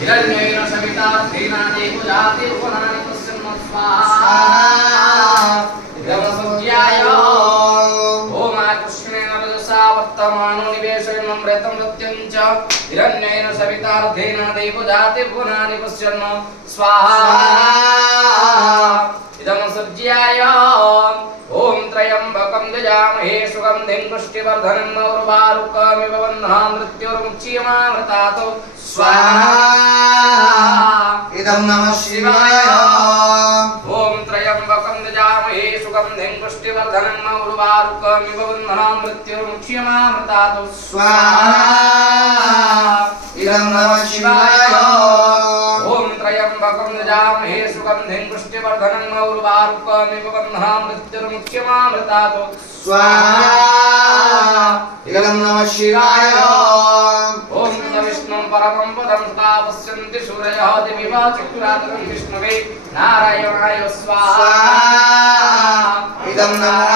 हिरण्येन सविता तेनादि पुजाति भुवनानि तस्मै स्वाहा इदमसुज्याय ओम कृष्णेन रजसा वर्तमानो निवेशयन् अमृतं सत्यं च हिरण्येन सविता तेनादि पुजाति भुवनानि तस्मै स्वाहा इदमसुज्याय ओम त्र्यंबकं यजामहे सुगन्धिं पुष्टिवर्धनं उर्वारुकमिव बन्धनान् मृत्युर्मुच्यमामृतात् स्वाहा इदं नमः शिवाय ओम त्र्यंबकं यजामहे सुगन्धिं पुष्टिवर्धनं उर्वारुकमिव बन्धनान् मृत्युर्मुच्यमामृतात् स्वाहा इदं नमः शिवाय ओम त्र्यंबकं यजामहे सुगन्धिं पुष्टिवर्धनं उर्वारुकमिव बन्धनान् मृत्युर्मुच्यमामृतात् स्वाहा इदं नमः शिवाय ओम विष्णु परमं पदं सदा पश्यन्ति सूरयः दिविवा चक्रातकं विष्णवे नारायणाय स्वाहा इदं नमः